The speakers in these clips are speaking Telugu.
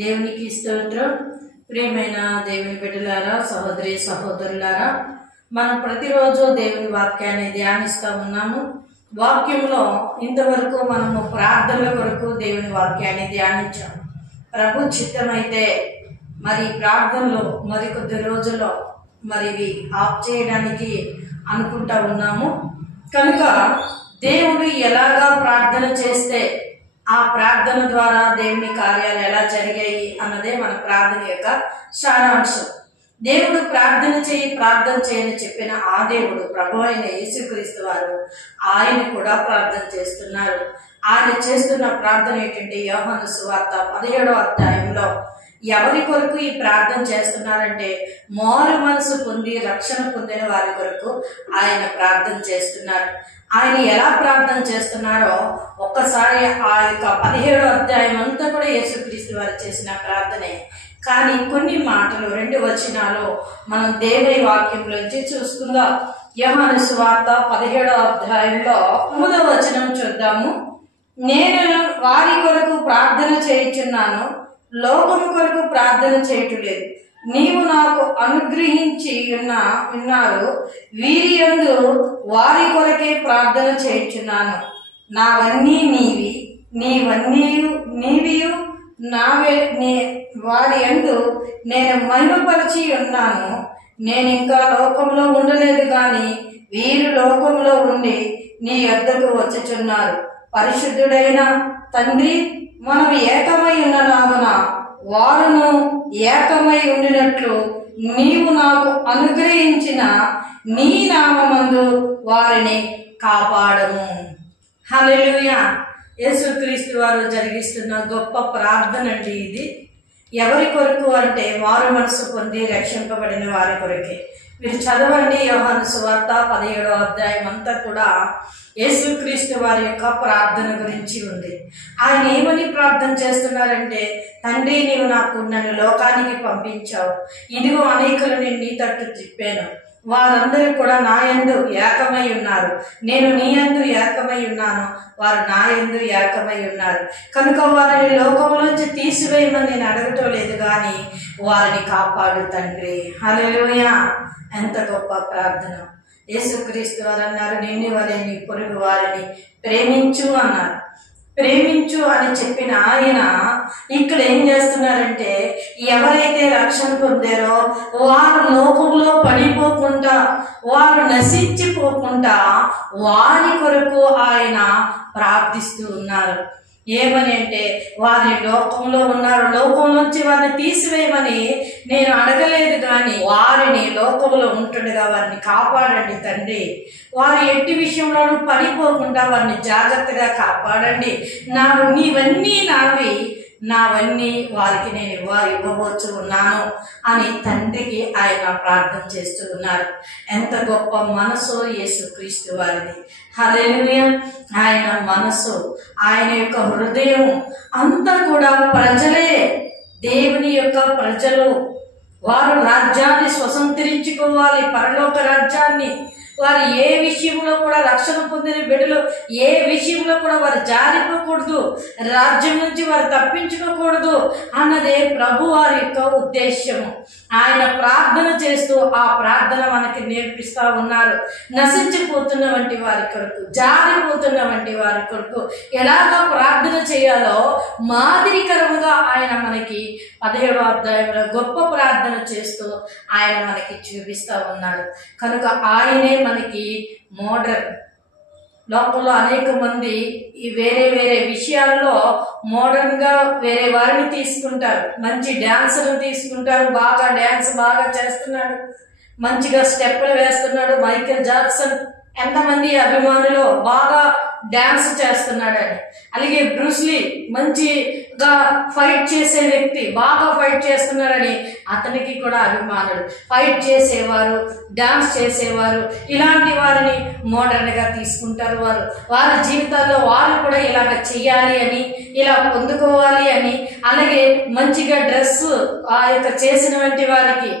దేవునికి స్తోత్రం. ప్రియమైన దేవుని బిడ్డలారా, సహోదరి సహోదరులారా, మనం ప్రతిరోజు దేవుని వాక్యాన్ని ధ్యానిస్తూ ఉన్నాము. వాక్యంలో ఇంతవరకు మనము ప్రార్థనల కొరకు దేవుని వాక్యాన్ని ధ్యానించాము. ప్రభు చిత్తమైతే మరి ప్రార్థనలు మరికొద్ది రోజుల్లో ఇవి ఆఫ్ చేయడానికి అనుకుంటా ఉన్నాము. కనుక దేవుడు ఎలాగా ప్రార్థన చేస్తే ఆ ప్రార్థన ద్వారా దేవుని కార్యాలు ఎలా జరిగాయి అన్నదే మన ప్రార్థన యొక్క సారాంశం. దేవుడు ప్రార్థన చేయని చెప్పిన ఆ దేవుడు ప్రభు అయిన యేసుక్రీస్తు వారు ఆయన కూడా ప్రార్థన చేస్తున్నారు. ఆయన చేస్తున్న ప్రార్థన ఏంటంటే, యోహాను సువార్త 17వ అధ్యాయంలో ఎవరి కొరకు ఈ ప్రార్థన చేస్తున్నారంటే, మారు మనసు పొంది రక్షణ పొందిన వారి కొరకు ఆయన ప్రార్థన చేస్తున్నారు. ఆయన ఎలా ప్రార్థన చేస్తున్నారో ఒక్కసారి ఆ యొక్క 17వ అధ్యాయం అంతా కూడా యేసుక్రీస్తు వారు చేసిన ప్రార్థనే. కానీ కొన్ని మాటలు 2 వచనాలు మనం దేవుని వాక్యంలోంచి చూసుకుందాం. యోహాను సువార్త 17వ అధ్యాయంలో 9వ వచనం చూద్దాము. నేను వారి కొరకు ప్రార్థన చేయుచున్నాను, లోకము కొరకు ప్రార్థన చేయట్లేదు. నీవు నాకు అనుగ్రహించి ఉన్నారు, వీరి యందు వారి కొరకే ప్రార్థన చేయుచున్నాను. నావన్నీ నీవియు నావే వారి యందు నేను మహిమపరిచి ఉన్నాను. నేను ఇంకా లోకంలో ఉండలేదు గాని వీరు లోకంలో ఉండి నీ యొద్దకు వచ్చుచున్నారు. పరిశుద్ధుడైన తండ్రి, మనం ఏకమై ఉన్నలాగున వారును ఏకమై ఉండినట్లు నీవు నాకు అనుగ్రహించిన నీ నామమందు వారిని కాపాడము. హల్లెలూయా. యేసుక్రీస్తు వారు జరిగిస్తున్న గొప్ప ప్రార్థన అండి ఇది. ఎవరి కొరకు అంటే, మారు మనసు పొంది రక్షింపబడిన వారి కొరకే. మీరు చదవండి, యోహాను సువార్త 17వ అధ్యాయం అంతా కూడా యేసుక్రీస్తు వారి యొక్క ప్రార్థన గురించి ఉంది. ఆయన ఏమని ప్రార్థన చేస్తున్నారంటే, తండ్రి, నీవు నన్ను లోకానికి పంపించావు, ఇదిగో అనేకులు నేను నీ తట్టు తిప్పాను, వారందరూ కూడా నా యందు ఏకమై ఉన్నారు, నేను నీ యందు ఏకమై ఉన్నాను, వారు నా యందు ఏకమై ఉన్నారు. కనుక వారిని లోకంలోంచి తీసివేయమని నేను అడగటం లేదు కానీ వారిని కాపాడు తండ్రి. హల్లెలూయా. ఎంత గొప్ప ప్రార్థన. యేసుక్రీస్తు వారు అన్నారు, నిన్ను వలె నీ పొరుగు వారిని ప్రేమించు అన్నారు. ప్రేమించు అని చెప్పిన ఆయన ఇక్కడ ఏం చేస్తున్నారంటే, ఎవరైతే రక్షణ పొందారో వారు లోకంలో పడిపోకుండా, వారు నశించిపోకుండా వారి కొరకు ఆయన ప్రార్థిస్తూ ఉన్నారు. ఏమని అంటే, వారిని లోకంలో ఉన్నారు, లోకం నుంచి వారిని తీసివేయమని నేను అడగలేదు కానీ వారిని లోకంలో ఉంటుండగా వారిని కాపాడండి తండ్రి. వారు ఎట్టి విషయంలోనూ పడిపోకుండా వారిని జాగ్రత్తగా కాపాడండి. నీవన్నీ నావన్నీ వారికి నేను ఇవ్వబోచు ఉన్నాను అని తండ్రికి ఆయన ప్రార్థన చేస్తూ ఉన్నారు. ఎంత గొప్ప మనసు యేసుక్రీస్తు వారిది. హల్లెలూయా. ఆయన మనసు, ఆయన యొక్క హృదయం అంతా కూడా ప్రజలే, దేవుని యొక్క ప్రజలు. వారు రాజ్యాన్ని స్వతంత్రించుకోవాలి, పరలోక రాజ్యాన్ని. వారు ఏ విషయంలో కూడా, రక్షణ పొందిన బిడ్డలు ఏ విషయంలో కూడా వారు జారిపోకూడదు, రాజ్యం నుంచి వారు తప్పించుకోకూడదు అన్నదే ప్రభు వారి యొక్క ఉద్దేశము. ఆయన ప్రార్థన చేస్తూ ఆ ప్రార్థన మనకి నేర్పిస్తా ఉన్నారు. నశించిపోతున్న వంటి వారి కొరకు, జారిపోతున్న వంటి వారి కొరకు ఎలాగా ప్రార్థన చేయాలో మాదిరికరంగా ఆయన మనకి 17వ అధ్యాయంలో గొప్ప ప్రార్థన చేస్తూ ఆయన మనకి చూపిస్తా ఉన్నాడు. కనుక ఆయనే మనకి మోడర్న్. లోకంలో అనేక మంది ఈ వేరే వేరే విషయాల్లో మోడర్న్ గా వేరే వారిని తీసుకుంటారు. మంచి డాన్సర్లు తీసుకుంటారు, డాన్స్ బాగా చేస్తున్నాడు, మంచిగా స్టెప్పులు వేస్తున్నాడు, మైకేల్ జాక్సన్ ఎంతమంది అభిమానులు బాగా డాన్స్ చేస్తున్నాడని. అలాగే బ్రూస్లీ మంచిగా ఫైట్ చేసే వ్యక్తి, బాగా ఫైట్ చేస్తున్నాడని అతనికి కూడా అభిమానులు. ఫైట్ చేసేవారు, డాన్స్ చేసేవారు, ఇలాంటి వారిని మోడర్న్ గా తీసుకుంటారు. వారి జీవితాల్లో వారు కూడా ఇలాగ చెయ్యాలి అని, ఇలా పొందుకోవాలి అని, అలాగే మంచిగా డ్రెస్ ఆ యొక్క చేసిన వంటి వారికి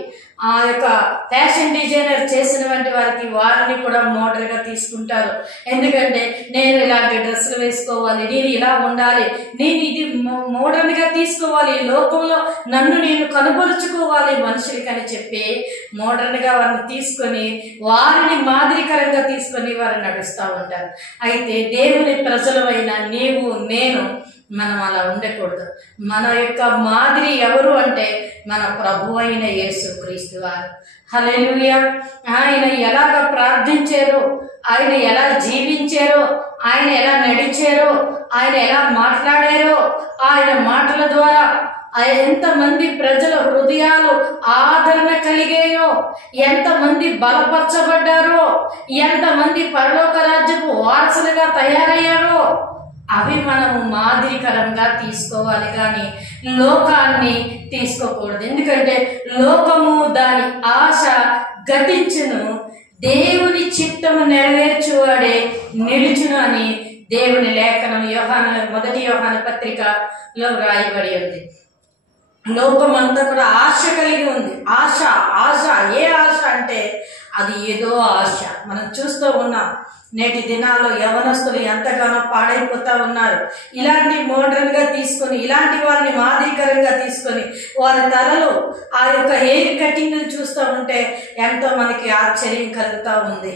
ఆ యొక్క ఫ్యాషన్ డిజైనర్ చేసినటువంటి వారిని కూడా మోడల్ గా తీసుకుంటారు. ఎందుకంటే నేను ఇలాంటి డ్రెస్సులు వేసుకోవాలి, నేను ఇలా ఉండాలి, నేను ఇది మోడర్న్ గా తీసుకోవాలి, ఈ లోకంలో నన్ను నేను కనబరుచుకోవాలి మనుషులకి అని చెప్పి మోడర్న్ గా వారిని తీసుకొని వారిని మాదిరికరంగా తీసుకొని వారు నడుస్తూ ఉంటారు. అయితే దేవుని ప్రజలమైన నీవు నేను మనం అలా ఉండకూడదు. మన యొక్క మాదిరి ఎవరు అంటే మన ప్రభు అయిన యేసుక్రీస్తు వారు. హల్లెలూయా. ఆయన ఎలాగ ప్రార్థించారో, ఆయన ఎలా జీవించారో, ఆయన ఎలా నడిచారో, ఆయన ఎలా మాట్లాడారో, ఆయన మాటల ద్వారా ఎంతమంది ప్రజల హృదయాలు ఆదరణ కలిగాయో, ఎంతమంది బలపరచబడ్డారో, ఎంతమంది పరలోక రాజ్యపు వారసులుగా తయారయ్యారో అవి మనము మాదిరికరంగా తీసుకోవాలి, కానీ లోకాన్ని తీసుకోకూడదు. ఎందుకంటే లోకము దాని ఆశ గతించును, దేవుని చిత్తము నెరవేర్చువాడే నిలుచును అని దేవుని లేఖనం మొదటి యోహాను పత్రికలో వ్రాయబడి ఉంది. లోకం అంతా కూడా ఆశ కలిగి ఉంది. ఆశ ఆశ ఏ ఆశ అంటే అది ఏదో ఆశ. మనం చూస్తూ ఉన్నాం నేటి దినాల్లో యవనస్తులు ఎంతగానో పాడైపోతా ఉన్నారు. ఇలాంటి మోడర్న్ గా తీసుకొని, ఇలాంటి వారిని మాదిరికరంగా తీసుకొని వారి తలలు ఆ యొక్క హెయిర్ కటింగ్లు చూస్తూ ఉంటే ఎంతో మనకి ఆశ్చర్యం కలుగుతూ ఉంది.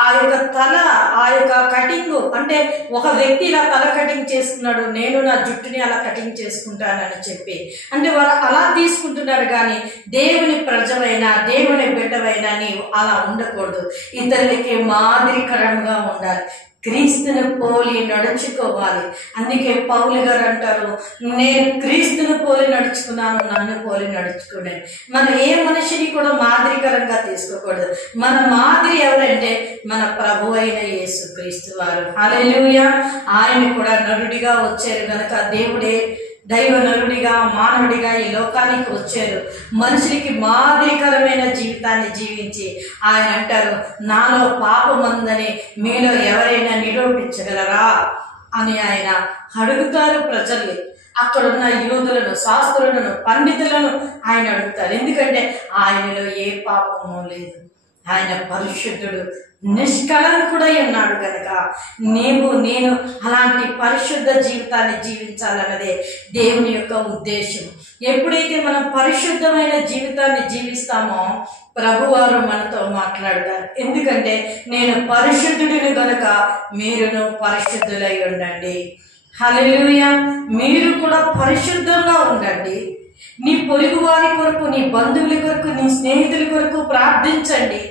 ఆ యొక్క తల, ఆ యొక్క కటింగ్ అంటే ఒక వ్యక్తి ఇలా తల కటింగ్ చేసుకున్నాడు, నేను నా జుట్టుని అలా కటింగ్ చేసుకుంటానని చెప్పి అంటే వారు అలా తీసుకుంటున్నారు. కానీ దేవుని ప్రజమైనా దేవుని బిడ్డవైనా నీవు అలా ఉండకూడదు. ఇతరులకి మాదిరికరంగా ఉండాలి, క్రీస్తుని పోలి నడుచుకోవాలి. అందుకే పౌలు గారు అంటారు, నేను క్రీస్తుని పోలి నడుచుకున్నాను, నన్ను పోలి నడుచుకున్నాను. మనం ఏ మనిషిని కూడా మాదిరికరంగా తీసుకోకూడదు. మన మాదిరి ఎవరంటే మన ప్రభు అయిన యేసుక్రీస్తు వారు. హల్లెలూయా. ఆయన కూడా నరుడిగా వచ్చారు గనక దేవుడే దైవ నరుడిగా మానవుడిగా ఈ లోకానికి వచ్చారు. మనుషులకి మాదిరికరమైన జీవితాన్ని జీవించి ఆయన అంటారు, నాలో పాపముందని మీలో ఎవరైనా నిరూపించగలరా అని ఆయన అడుగుతారు ప్రజల్ని. అక్కడున్న యూదులను, శాస్త్రులను, పండితులను ఆయన అడుగుతారు. ఎందుకంటే ఆయనలో ఏ పాపము లేదు, ఆయన పరిశుద్ధుడు, నిష్కళంకుడై ఉన్నాడు గనక నీవు నేను అలాంటి పరిశుద్ధ జీవితాన్ని జీవించాలన్నదే దేవుని యొక్క ఉద్దేశం. ఎప్పుడైతే మనం పరిశుద్ధమైన జీవితాన్ని జీవిస్తామో ప్రభువారు మనతో మాట్లాడతారు. ఎందుకంటే నేను పరిశుద్ధుడిని గనక మీరును పరిశుద్ధులై ఉండండి. హల్లెలూయా. మీరు కూడా పరిశుద్ధంగా ఉండండి. నీ పొరుగు వారి కొరకు, నీ బంధువుల కొరకు, నీ స్నేహితుల కొరకు ప్రార్థించండి,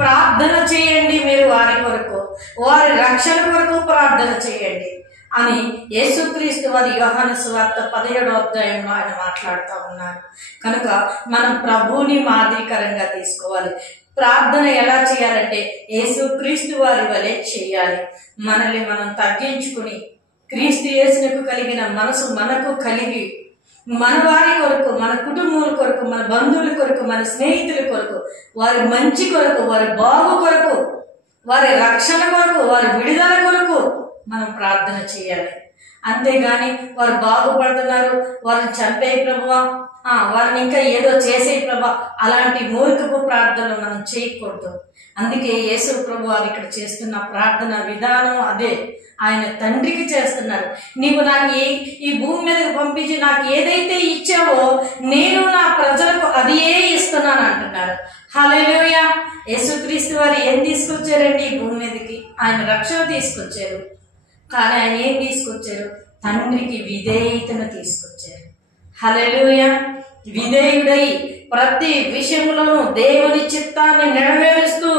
ప్రార్థన చేయండి. మీరు వారి కొరకు, వారి రక్షణ కొరకు ప్రార్థన చేయండి అని యేసుక్రీస్తు వారి యోహాను సువార్త 17వ అధ్యాయంలో ఆయన మాట్లాడుతూ ఉన్నారు. కనుక మనం ప్రభువుని మాదిరికరంగా తీసుకోవాలి. ప్రార్థన ఎలా చేయాలంటే యేసుక్రీస్తు వారి వలె చేయాలి. మనల్ని మనం తగ్గించుకుని క్రీస్తు యేసునకు కలిగిన మనసు మనకు కలిగి మన వారి కొరకు, మన కుటుంబాల కొరకు, మన బంధువుల కొరకు, మన స్నేహితుల కొరకు, వారి మంచి కొరకు, వారి బాగు కొరకు, వారి రక్షణ కొరకు, వారి విడుదల కొరకు మనం ప్రార్థన చేయాలి. అంతేగాని వారు బాగుపడుతున్నారు, వారిని చంపే ప్రభువా, వారిని ఇంకా ఏదో చేసే ప్రభా, అలాంటి మూర్ఖపు ప్రార్థనలు మనం చేయకూడదు. అందుకే యేసు ప్రభు వారు ఇక్కడ చేస్తున్న ప్రార్థన విధానం అదే. ఆయన తండ్రికి చేస్తున్నారు, నీవు నాకు ఈ భూమి మీదకి పంపించి నాకు ఏదైతే ఇచ్చావో నేను నా ప్రజలకు అదే ఇస్తున్నాను అంటున్నారు. హల్లెలూయా. యేసుక్రీస్తు వారు ఏం తీసుకొచ్చారండి ఈ భూమి మీదకి? ఆయన రక్షణ తీసుకొచ్చారు. కానీ ఆయన ఏం తీసుకొచ్చారు? తండ్రికి విధేయతను తీసుకొచ్చారు. హల్లెలూయా. విధేయుడై ప్రతి విషయంలోనూ దేవుని చిత్తాన్ని నెరవేరుస్తూ,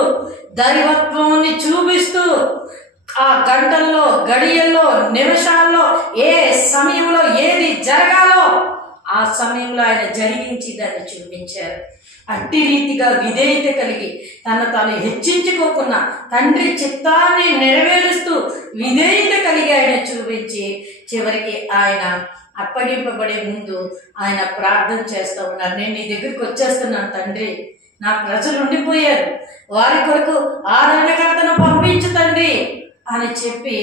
దైవత్వాన్ని చూపిస్తూ, ఆ గంటల్లో, గడియల్లో, నిమిషాల్లో, ఏ సమయంలో ఏది జరగాలో ఆ సమయంలో ఆయన జరిగించి దాన్ని చూపించారు. అట్టి రీతిగా విధేయత కలిగి తాను హెచ్చించుకోకుండా తండ్రి చిత్తాన్ని నెరవేరుస్తూ విధేయత కలిగి ఆయన చూపించి చివరికి ఆయన అప్పగింపబడే ముందు ఆయన ప్రార్థన చేస్తూ ఉన్నారు. నేను నీ దగ్గరికి వచ్చేస్తున్నాను తండ్రి, నా ప్రజలు ఉండిపోయారు, వారి కొరకు ఆదరణకర్తను పంపించు తండ్రి అని చెప్పి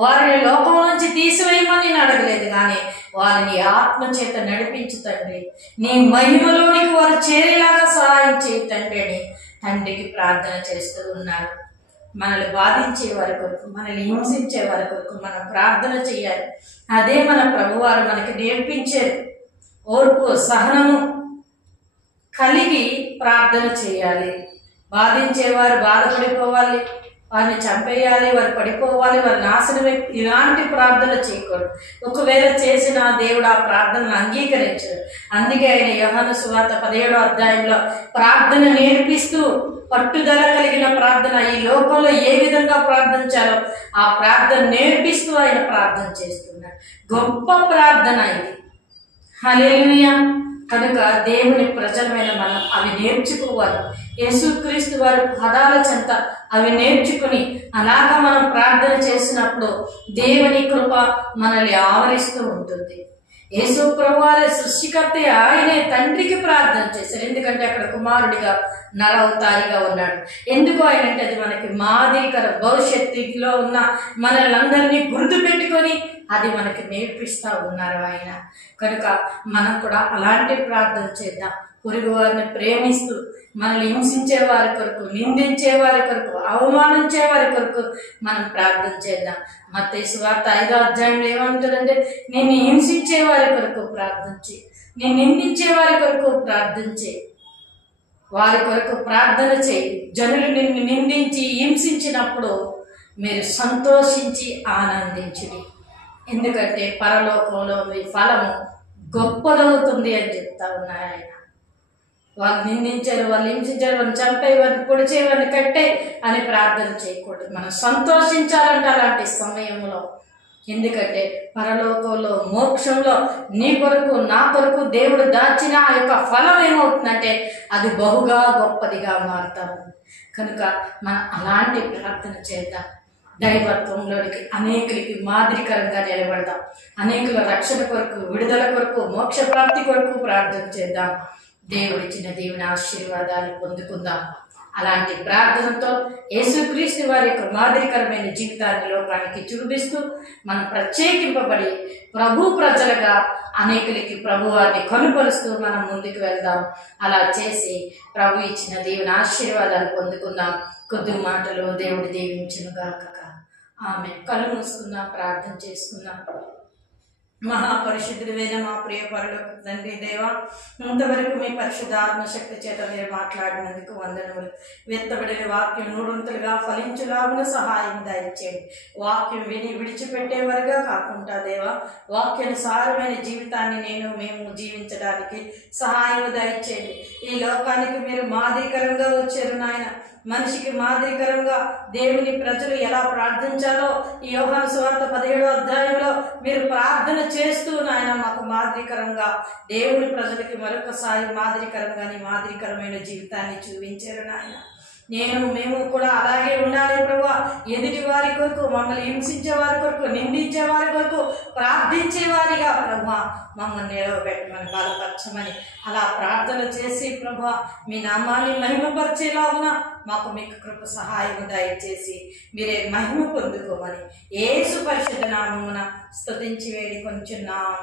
వారిని లోకం నుంచి తీసివేయమని నేను అడగలేదు, కానీ వారిని ఆత్మ చేత నడిపించు తండ్రి, నీ మహిమలోనికి వారు చేరేలాగా సహాయం చేయి తండ్రి అని తండ్రికి ప్రార్థన చేస్తూ ఉన్నారు. మనల్ని బాధించే వారి కొరకు, మనల్ని హింసించే వారి కొరకు మనం ప్రార్థన చేయాలి. అదే మన ప్రభువారు మనకి నేర్పించారు. ఓర్పు సహనము కలిగి ప్రార్థన చేయాలి. బాధించేవారు బాధపడిపోవాలి, వారిని చంపేయాలి, వారు పడిపోవాలి, వారి నాశనమే, ఇలాంటి ప్రార్థన చేయకూడదు. ఒకవేళ చేసిన దేవుడు ఆ ప్రార్థనను అంగీకరించడు. అందుకే ఆయన యోహాను సువార్త 17వ అధ్యాయంలో ప్రార్థన నేర్పిస్తూ, పట్టుదల కలిగిన ప్రార్థన, ఈ లోకంలో ఏ విధంగా ప్రార్థించాలో ఆ ప్రార్థన నేర్పిస్తూ ఆయన ప్రార్థన చేస్తున్నారు. గొప్ప ప్రార్థన ఇది. హల్లెలూయా. కనుక దేవుని ప్రజలమైన మనం అవి నేర్చుకోవాలి. యేసుక్రీస్తు వారి పదాల చెంత అవి నేర్చుకుని అలాగా మనం ప్రార్థన చేసినప్పుడు దేవుని కృప మనల్ని ఆవరిస్తూ ఉంటుంది. యేసు ప్రభువారే సృష్టికర్త, ఆయనే తండ్రికి ప్రార్థన చేశారు. ఎందుకంటే అక్కడ కుమారుడిగా నరవతారిగా ఉన్నాడు. ఎందుకు ఆయన అంటే అది మనకి మాదిరికర భవిష్యత్తులో ఉన్న మనల్ని గుర్తు పెట్టుకొని అది మనకి నేర్పిస్తూ ఉన్నారు ఆయన. కనుక మనం కూడా అలాంటి ప్రార్థన చేద్దాం. పొరుగు వారిని ప్రేమిస్తూ, మనల్ని హింసించే వారి కొరకు, నిందించే వారి కొరకు, అవమానించే వారి కొరకు మనం ప్రార్థన చేద్దాం. మత్తయి సువార్త 5వ అధ్యాయంలో ఏమంటారంటే, నిన్ను హింసించే వారి కొరకు ప్రార్థించి, నిన్ను నిందించే వారి కొరకు ప్రార్థించి, వారి కొరకు ప్రార్థన చేయి. జనులు నిన్ను నిందించి హింసించినప్పుడు మీరు సంతోషించి ఆనందించుడి, ఎందుకంటే పరలోకంలో మీ ఫలము గొప్పదవుతుంది అని చెప్తా ఉన్నారు ఆయన. వాళ్ళు నిందించారు, వాళ్ళు హింసించారు, వాళ్ళు చంపే, వారిని పొడిచే, వారిని కట్టే అని ప్రార్థన చేయకూడదు. మనం సంతోషించాలంటే అలాంటి సమయంలో. ఎందుకంటే పరలోకంలో, మోక్షంలో నీ కొరకు, నా కొరకు దేవుడు దాచిన ఆ యొక్క ఫలం ఏమవుతుందంటే అది బహుగా గొప్పదిగా మారుతాము. కనుక మనం అలాంటి ప్రార్థన చేద్దాం. దైవత్వంలోనికి అనేకులకి మాదిరికరంగా నిలబడదాం. అనేకుల రక్షణ కొరకు, విడుదల కొరకు, మోక్ష ప్రాప్తి కొరకు ప్రార్థన చేద్దాం. దేవుడిచ్చిన దేవుని ఆశీర్వాదాలు పొందుకుందాం. అలాంటి ప్రార్థనతో యేసుక్రీస్తు వారి యొక్క మాదిరికరమైన జీవితాన్ని లోకానికి చూపిస్తూ మనం ప్రత్యేకింపబడి ప్రభు ప్రజలుగా అనేకులకి ప్రభు వారిని కనుపరుస్తూ మనం ముందుకు వెళ్దాం. అలా చేసి ప్రభు ఇచ్చిన దేవుని ఆశీర్వాదాలు పొందుకుందాం. కొద్ది మాటలు దేవుడు దీవించునుగాక. ఆమె. కళ్ళు మూసుకుందాం, ప్రార్థన చేసుకుందాం. మహాపరిశుద్ధుడైన మా ప్రియ పరలోక తండ్రి దేవా, ఇంతవరకు మీ పరిశుద్ధ ఆత్మశక్తి చేత మీరు మాట్లాడినందుకు వందనములు. వెత్తబడిన వాక్యం నూరంతలుగా ఫలించులాగున సహాయం దయచేయండి. వాక్యం విని విడిచిపెట్టేవారుగా కాకుండా దేవా, వాక్యానుసారమైన జీవితాన్ని మేము జీవించడానికి సహాయం దయచేయండి. ఈ లోకానికి మీరు మాదిరికరంగా వచ్చారు నాయన. మనిషికి మాదిరికరంగా దేవుని ప్రజలు ఎలా ప్రార్థించాలో ఈ యోహాను సువార్త 17వ అధ్యాయంలో మీరు ప్రార్థన చేస్తూ నాయన మాకు మాదిరికరంగా దేవుని ప్రజలకి మరొకసారి మాదిరికరంగా నీ మాదిరికరమైన జీవితాన్ని చూపించారు నాయన. మేము కూడా అలాగే ఉండాలి ప్రభువా. ఎదుటి వారి కొరకు, మమ్మల్ని హింసించే వారి కొరకు, నిందించే వారి కొరకు ప్రార్థించే వారిగా ప్రభువా మమ్మల్ని నిలవబెట్టమని, బలపరచమని అలా ప్రార్థన చేసి ప్రభువా మీ నామాన్ని మహిమపరిచేలాగున మాకు మీకు కృప సహాయం దయచేసి మీరే మహిమ పొందుకోమని యేసు పరిశుద్ధ నామమున స్తుతించి వేడుకొంచున్నాం.